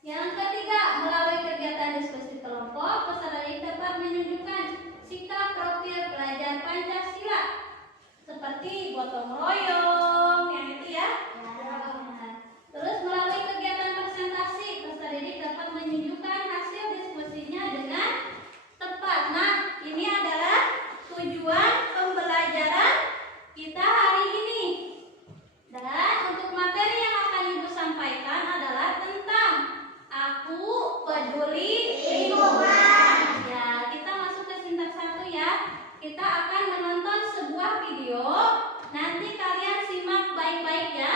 Yang ketiga, melalui kegiatan diskusi kelompok, peserta didik dapat menunjukkan sikap profil pelajar Pancasila seperti gotong royong, yang itu ya. Terus melalui kegiatan presentasi, peserta didik dapat menunjukkan hasil diskusinya dengan tepat. Nah, ini adalah tujuan pembelajaran kita hari ini. Dan untuk materi yang akan Ibu sampaikan adalah tentang Aku Peduli Lingkungan. Ya, kita masuk ke sintaks 1 ya. Kita akan menonton sebuah video. Nanti kalian simak baik-baik ya.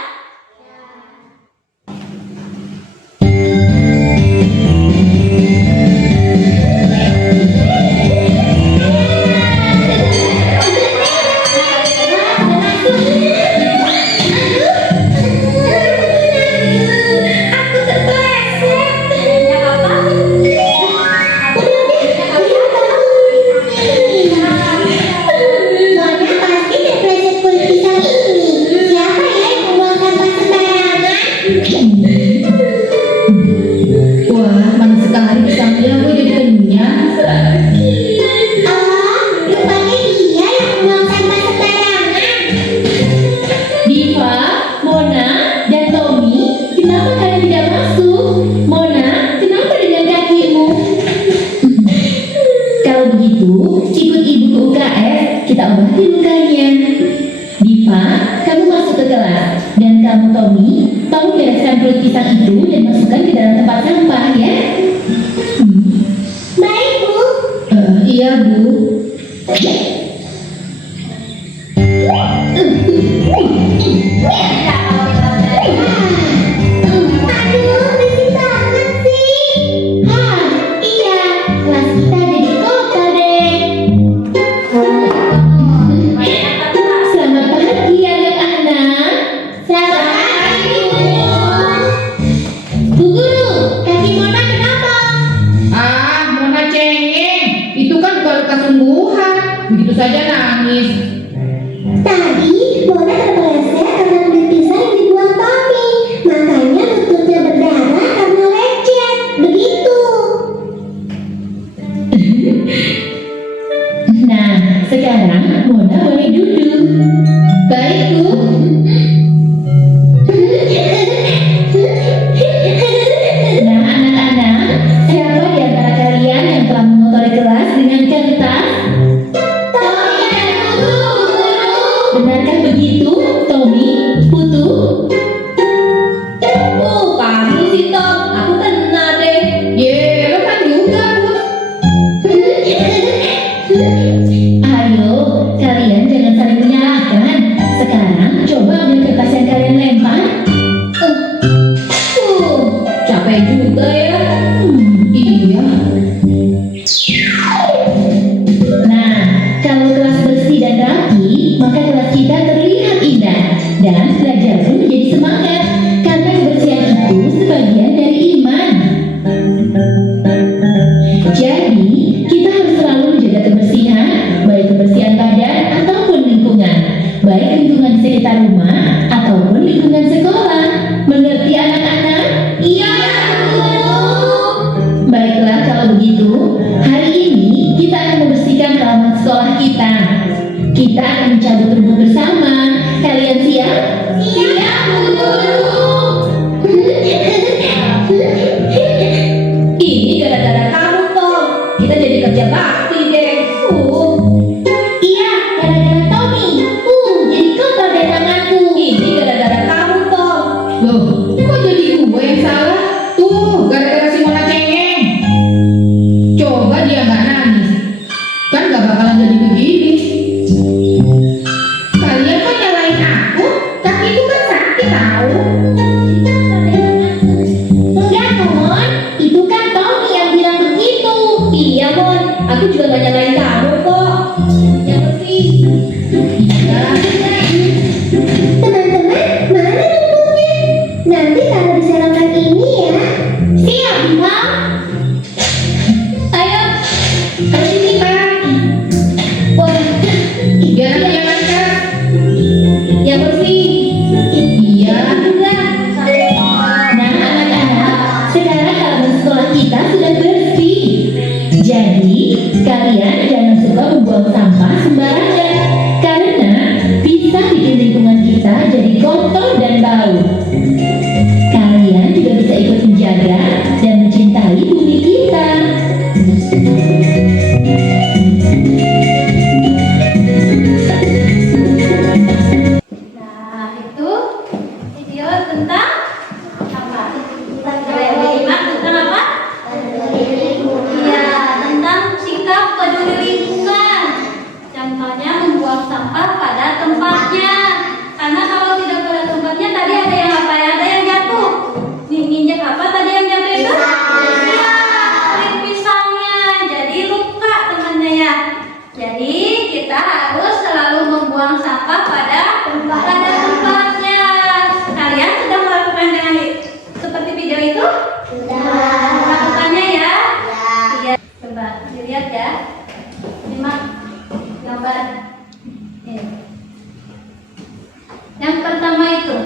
Ataupun lingkungan sekolah. Mengerti anak-anak? Iya, Bu. taman sekolah kita sudah bersih. Jadi, kalian jangan suka membuang sampah sembarangan karena bisa bikin lingkungan kita jadi kotor dan bau. Kalian juga bisa ikut menjaga dan mencintai bumi kita. Nah, itu video tentang apa? Tentang apa? Iya, tentang sikap peduli lingkungan. Contohnya membuang sampah pada tempatnya. Karena kalau tidak pada tempatnya, tadi ada yang apa ya? Ada yang jatuh. Nginjek apa tadi yang jatuh itu? Iya, kulit pisangnya. Jadi luka temannya ya. Jadi kita harus selalu membuang sampah pada tempatnya. Kalian sudah melakukan dengan seperti video itu? Melakukannya ya? Iya. Coba dilihat ya. Simak gambar. Ini. Yang pertama itu,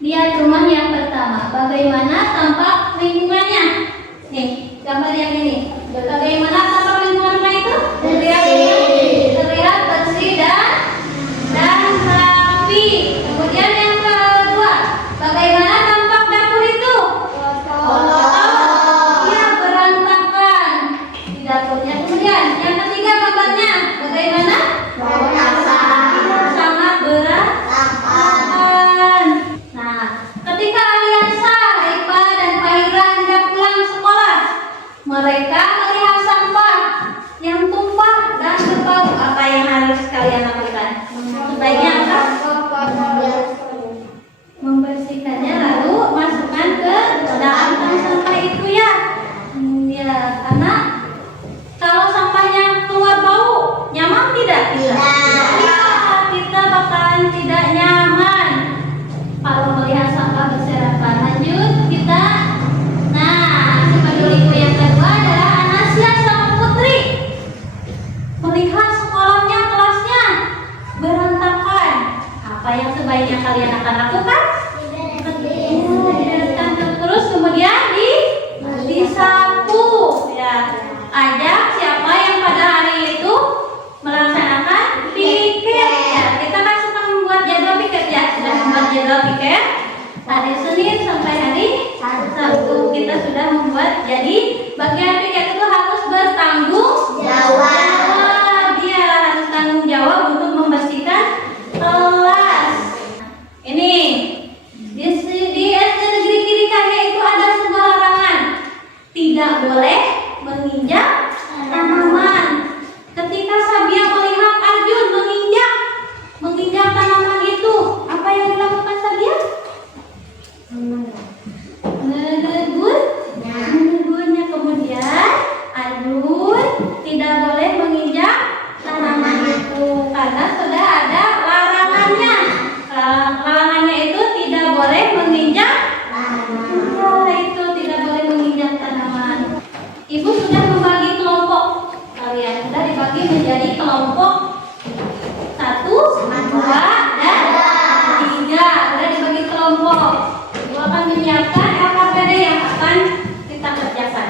lihat rumah yang pertama. Bagaimana tampak lingkungannya? Nih, gambar yang ini. Bagaimana tampak lingkungan rumah itu? Terlihat bersih dan rapi. Kemudian yang kedua, bagaimana tampak dapur itu? Iya, berantakan di dapurnya. Kemudian yang ketiga gambarnya, bagaimana? Sangat berantakan. Nah, ketika Aliansa, Rifa, dan Fahira hendak pulang sekolah, mereka melihat sampah yang tumpah dan berbau. Apa yang harus kalian lakukan? Sebaiknya apa? Membersihkannya lalu masukkan ke dalam tong sampah itu ya. Ya, karena kalau sampahnya keluar bau, nyaman tidak? Ya, kita bakalan tidak nyaman kalau melihat sampah berserakan. Lanjut kita. Nah, si peduliku yang kedua adalah Anasia sama Putri. Melihat sekolahnya, kelasnya berantakan. Apa yang sebaiknya kalian akan lakukan? Terus kemudian disapu ya. Ajak siapa yang pada hari itu melaksanakan piket ya. Kita kan suka membuat jadwal piket ya. Sudah membuat jadwal piket hari Senin sampai hari Sabtu kita sudah membuat. Jadi bagian piket itu harus bertanggung jawab. Dia harus tanggung jawab untuk membersihkan kelas. Ini di SD Negeri Kirikaya itu ada sebuah larangan. Tidak boleh menginjak tanaman. Ketika Sabia melihat Arjun menginjak tanaman itu, apa yang dilakukan Sabia? Menegurnya. Kemudian Arjun tidak boleh menginjak tanaman itu karena sudah ada larangannya. Larangannya itu tidak boleh menginjak. Itu tidak boleh menginjak tanaman. Ibu sudah membagi kelompok kalian. Sudah dibagi menjadi kelompok 1, 2, dan 3. Sudah dibagi kelompok. Ibu akan menyiapkan LKPD yang akan kita kerjakan.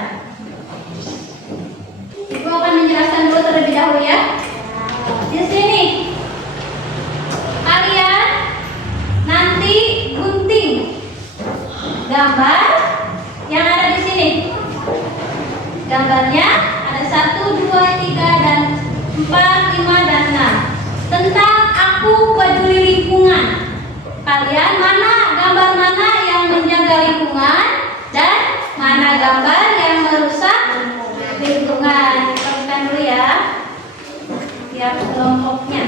Ibu akan menjelaskan dulu terlebih dahulu ya. Di sini kalian nanti gunting gambar yang ada di sini. Gambarnya ada 1, 2, 3, dan 4, 5, dan 6. Tentang aku peduli lingkungan. Kalian gambar mana yang menjaga lingkungan dan mana gambar yang merusak lingkungan. Kita dulu ya. Lihat kelompoknya.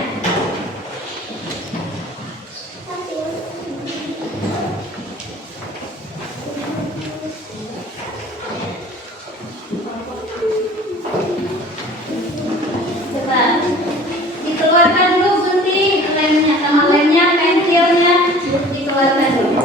Coba dikeluarkan dulu gunting lemnya sama lemnya, pensilnya dikeluarkan dulu.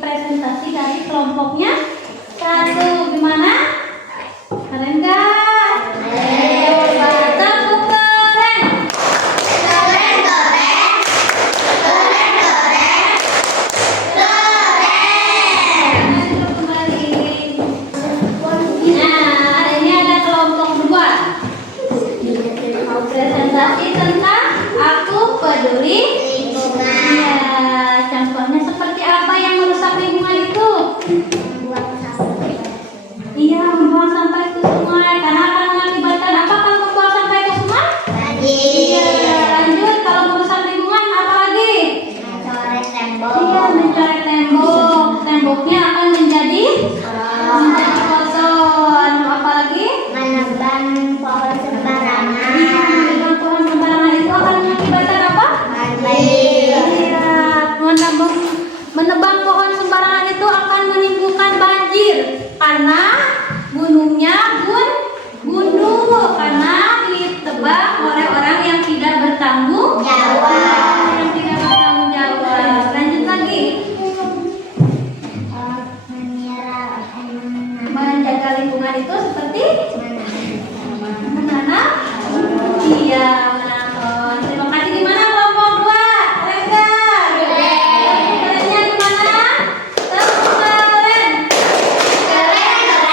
presentasi dari kelompoknya 1. Gimana? Keren nggak? Tepuk keren. Keren, keren. Keren, keren. Keren. Terus kembali. Nah, ini ada kelompok 2. Presentasi tentang aku peduli lingkungan. Ya, contohnya seperti apa yang merusak lingkungan itu? Iya, membuang sampah ke sungai karena akan mengakibatkan apa kalau membuang sampah ke sungai? Iya, lanjut kalau merusak lingkungan apa lagi? Mencoret tembok. Iya, mencoret tembok. Temboknya akan menjadi kotor. Apa lagi? Menebang pohon sembarangan. Menebang pohon sembarangan itu akan mengakibatkan apa? Banjir. Iya, menebang pohon sembarangan itu akan menimbulkan banjir karena gunungnya gundul karena ditebang oleh orang yang tidak bertanggung Jawab. Yang tidak bertanggung jawab. Lanjut lagi. Menjaga lingkungan itu seperti menanam. Iya, menanam. Terima kasih. Gimana kelompok 2? Keren nggak? Kerennya gimana? Tepuk keren. Keren, keren.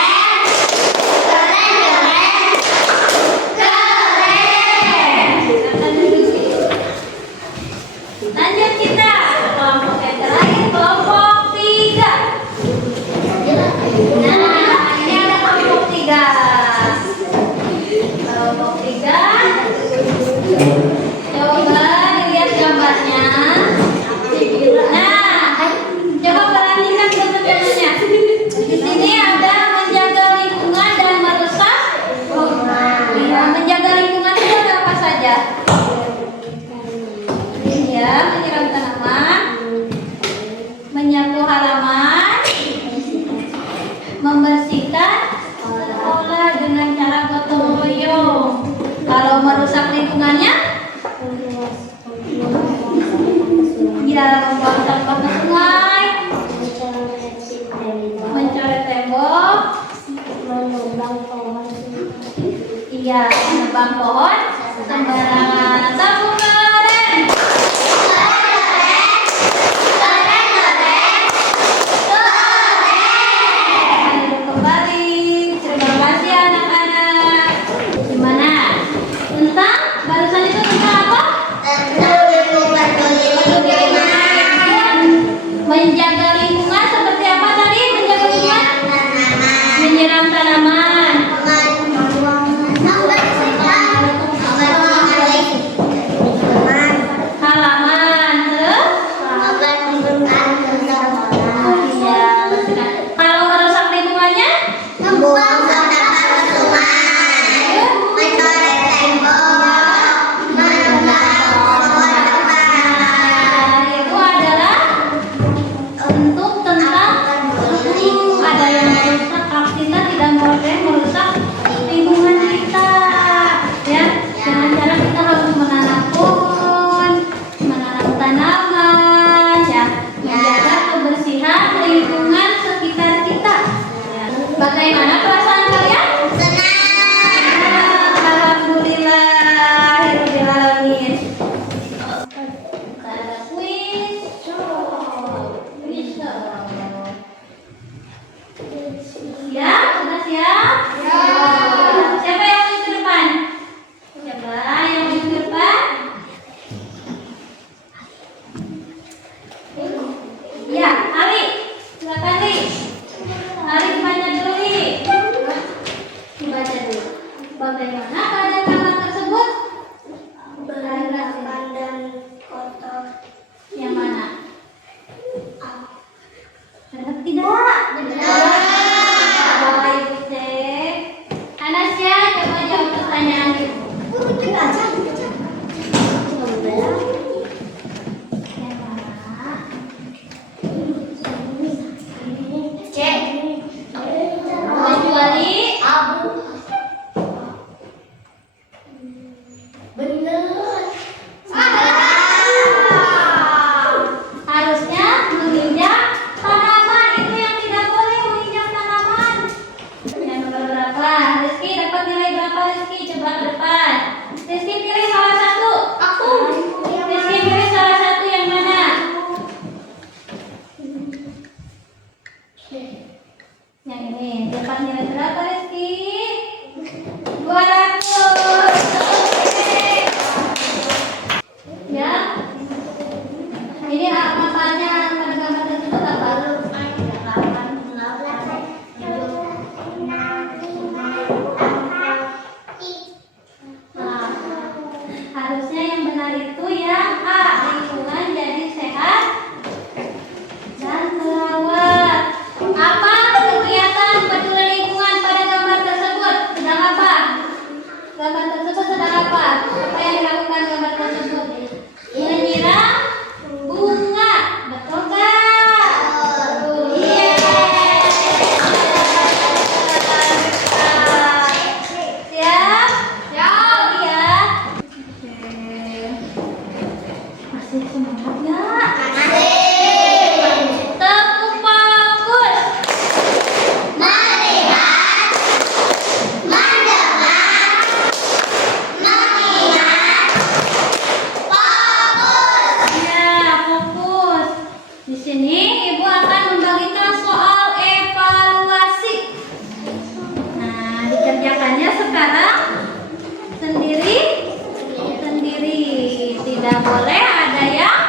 Tidak boleh ada yang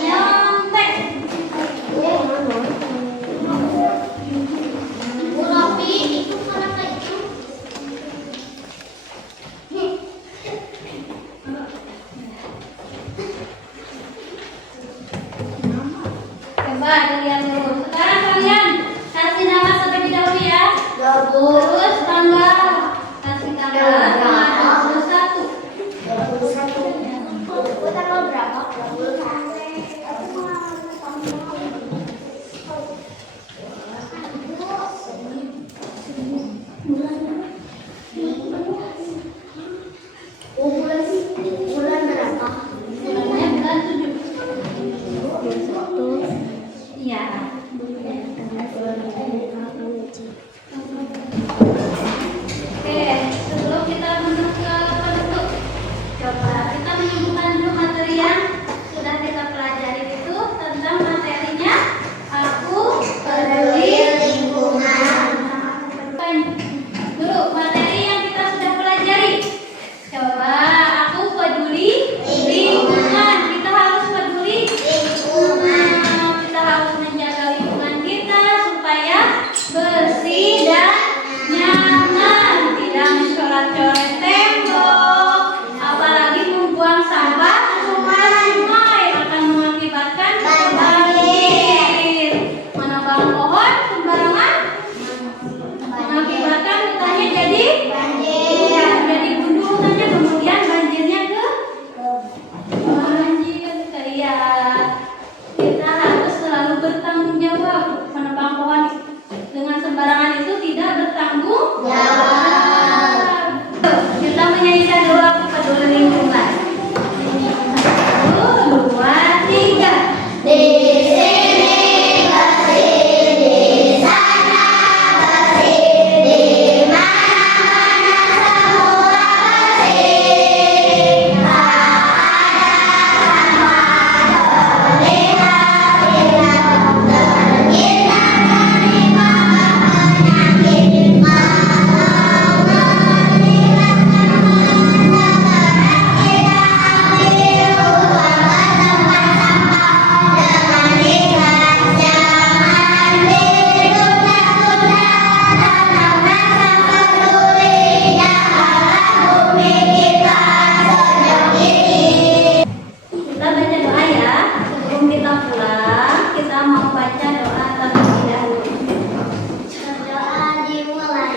nyontek. Bu Robi, itu kalau kayak gitu. Coba dilihat dulu. Sekarang kalian kasih nama terlebih dahulu ya. Terus tanggal. Kasih tanggal 21. 21. Bu tanggal berapa? 21. Oh, bulan berapa? Bulannya bulan 7. Iya. Oke, sebelum kita menuju ke bentuk, coba kita menyebutkan dulu materi yang sudah kita pelajari itu tentang materinya. Aku peduli Lingkungan. Bukan. Dulu materi yang kita sudah pelajari. Coba aku peduli lingkungan. Kita harus peduli Lingkungan. kita harus menjaga lingkungan kita supaya bersih dan nyaman, tidak mencoret-coret tembok, apalagi membuang sampah sungai akan mengakibatkan banjir. Menebang pohon sembarangan mengakibatkan hutannya jadi jadi gundul hutannya, kemudian banjirnya ke banjir. Iya, kita harus selalu bertanggung jawab. Menebang pohon dengan sembarangan itu tidak bertanggung jawab. Kita menyanyikan dulu aku peduli lingkungan. 1, 2, 3. Di sini bersih, di sana bersih, di mana-mana semua bersih. Tak ada sampah terlihat, terhindar dari wabah penyakit. Mau meninggalkan sekarang kita ambil buang ke tempat sampah dengan ikhlas. Jangan ditunda-tunda, tanam rasa peduli, jagalah bumi kita sejauh ini. Kita baca doa ya. Sebelum kita pulang, kita mau baca doa terlebih dahulu. Berdoa dimulai.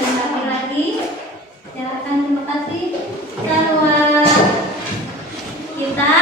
Sekali lagi, silakan terima kasih. Sarwa. Kita